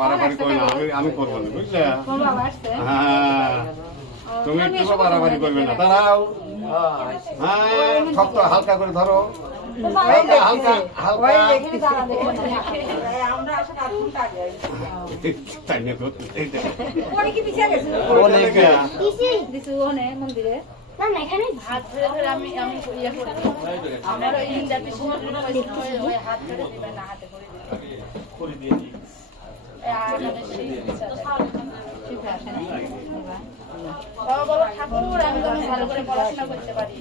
বাড়াবাড়ি করবে না, আমি করবো না, বুঝলে? হ্যাঁ, তুমি একটু বাড়াবাড়ি করবে না, দাঁড়াও। হ্যাঁ, শক্ত হালকা করে ধরো, হালকা হালকা হালকা। তাই না গো? মন্দিরে না না এখানে হাত ধরে ধরে আমি ইয়ে করে আমার ওই জাতি ওই হাত ধরে দিবে না, হাতে করে দিয়ে বাবা বলো ঠাকুর আমি যেন ভালো করে পড়াশোনা করতে পারি।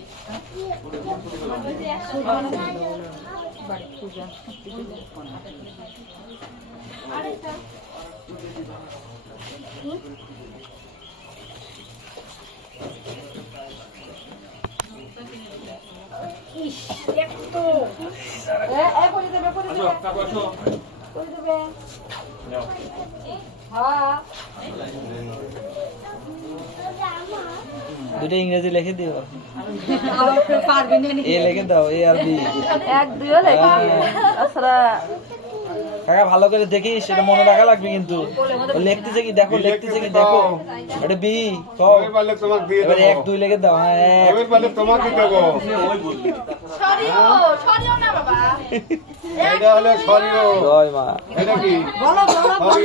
দুটো ইংরেজি লিখে দিও, এ লিখে দাও, এ আর বি, এক দুইও লেখা তাছাড়া কাকা ভালো করে দেখি, সেটা মনে রাখা লাগবে কিন্তু। লিখতেছে কি দেখো, লিখতেছে কি দেখো, এটা বি কও, এবারে এক দুই লিখে দাও। হ্যাঁ, তোমাকে দেবো, সরিও না বাবা, এটা হলো শরীর, জয় মা। এটা কি?